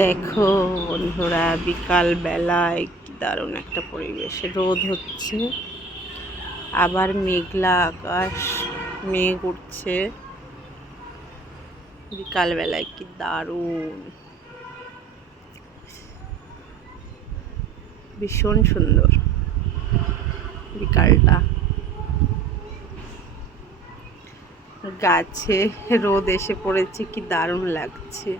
দেখো বন্ধুরা, বিকাল বেলায় কি দারুণ একটা পরিবেশ। রোদ হচ্ছে, আবার মেঘলা আকাশ, মেঘ উঠছে। বিকাল বেলায় কি দারুণ, ভীষণ সুন্দর বিকালটা। গাছে রোদ এসে পড়েছে, কি দারুণ লাগছে।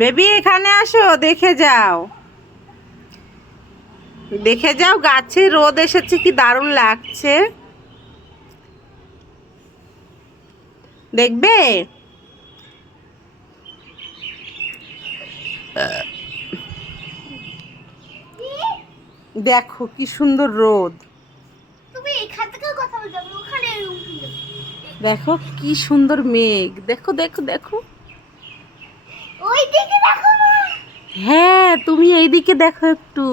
বেবি এখানে আসো, দেখে যাও, দেখে যাও, গাছে রোদ এসেছে, কি দারুণ লাগছে। দেখবে? দেখো কি সুন্দর রোদ। দেখো কি সুন্দর মেঘ, দেখো দেখো দেখো। হ্যাঁ, তুমি এইদিকে দেখো একটু।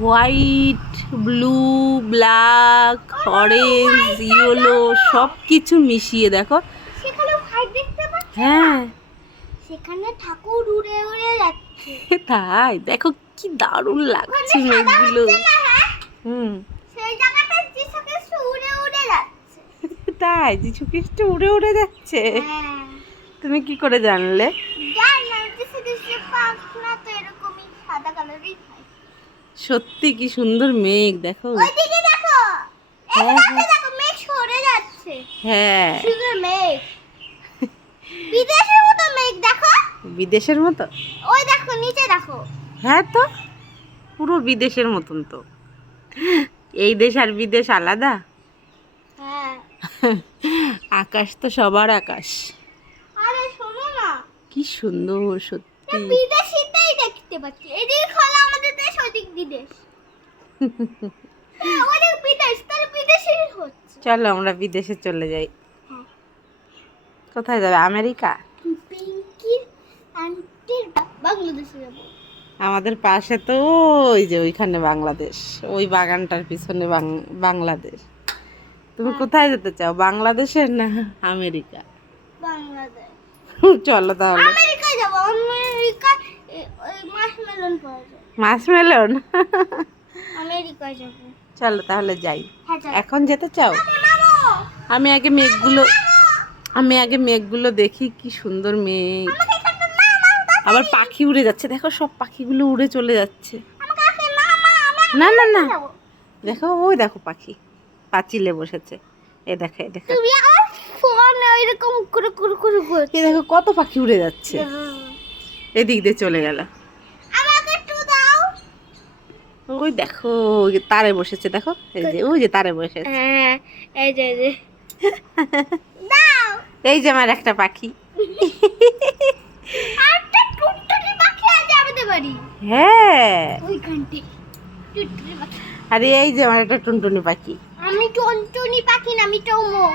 White, blue, black, orange, yellow সব কিছু মিশিয়ে দেখো। হ্যাঁ, সেখানে ঠাকুর উড়ে উড়ে যাচ্ছে। তাই দেখো কি দারুণ লাগছে মেঘগুলো। সেই জায়গাটা যিশু খ্রিস্ট উড়ে উড়ে যাচ্ছে। তাই যিশু খ্রিস্ট উড়ে উড়ে যাচ্ছে? তুমি কি করে জানলে? সত্যি কি সুন্দর মেঘ, দেখো। ওইদিকে দেখো, হ্যাঁ দেখো মেঘ সরে যাচ্ছে। হ্যাঁ, সুন্দর মেঘ, বিদেশের মতো মেঘ দেখো। বিদেশের মতো? ওই দেখো নিচে দেখো। হ্যাঁ তো, পুরো বিদেশের মতন তো। এই দেশ আর বিদেশ আলাদা? হ্যাঁ, আকাশ তো সবার আকাশ। আরে শোনো না, কি সুন্দর সত্যি। বিদেশিটাই দেখতে পাচ্ছি। এদিকে খোলা আমাদের দেশ, ওইদিক বিদেশ। ওইদিক বিদেশ, তাহলে বিদেশই হচ্ছে। চলো আমরা বিদেশে চলে যাই। হ্যাঁ। কোথায় যাবে? আমেরিকা? পিঙ্কির আন্টির বাংলাদেশে যাবো। আমাদের পাশে তো ওই যে ওইখানে বাংলাদেশ, ওই বাগানটার পিছনে বাংলাদেশ। তুমি কোথায় যেতে চাও, বাংলাদেশে না আমেরিকা? বাংলাদেশ। চলো তাহলে। আমেরিকায় যাবো। আমেরিকা মাসমেলন পাওয়া যায়। মাসমেলন? আমেরিকায় যাবো। চলো তাহলে যাই। হ্যাঁ, চলো। এখন যেতে চাও? আমি আগে মেঘগুলো দেখি, কি সুন্দর মেঘ। আবার পাখি উড়ে যাচ্ছে, দেখো সব পাখিগুলো উড়ে চলে যাচ্ছে। না না না, দেখো ওই দেখো পাখি পাঁচিলে বসেছে। এ দেখো, এ দেখো, তুমি আর ফোন এরকম করে করে করে করে এ দেখো কত পাখি উড়ে যাচ্ছে, এদিক দিয়ে চলে গেল। আমাকে একটু দাও। ওই দেখো, ওই যে তারে বসেছে, দেখো এই যে ওই যে তারে বসেছে। হ্যাঁ, এই যে দাও। এই যে আমার একটা পাখি। একটা টুনটুনি পাখি আছে আমাদের বাড়ি। হ্যাঁ, ওইখানটি টুনটুনি পাখি। আরে এই যে আমার একটা টুনটুনি পাখি। আমি টুনটুনি পাখি না, আমি টৌমো।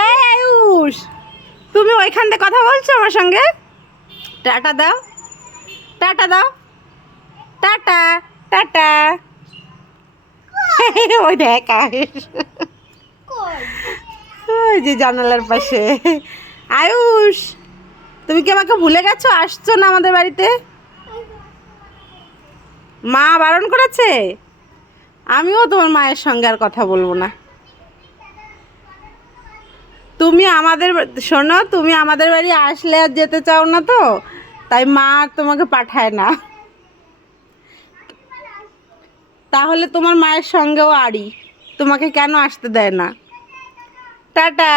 এই আয়ুষ, তুমি ওইখান থেকে কথা বলছো আমার সঙ্গে? টাটা দাও, টাটা দাও, টাটা টাটা। ওই দেখ আয়ুষ, কই? ওই যে জানালার পাশে। আয়ুষ, তুমি কি আমাকে ভুলে গেছো, আসছো না আমাদের বাড়িতে? মা বারণ করেছে। আমিও তোমার মায়ের সঙ্গে আর কথা বলবো না। তুমি আমাদের শোনো, তুমি আমাদের বাড়ি আসলে আর যেতে চাও না তো, তাই মা আর তোমাকে পাঠায় না। তাহলে তোমার মায়ের সঙ্গেও আড়ি, তোমাকে কেন আসতে দেয় না। টাটা।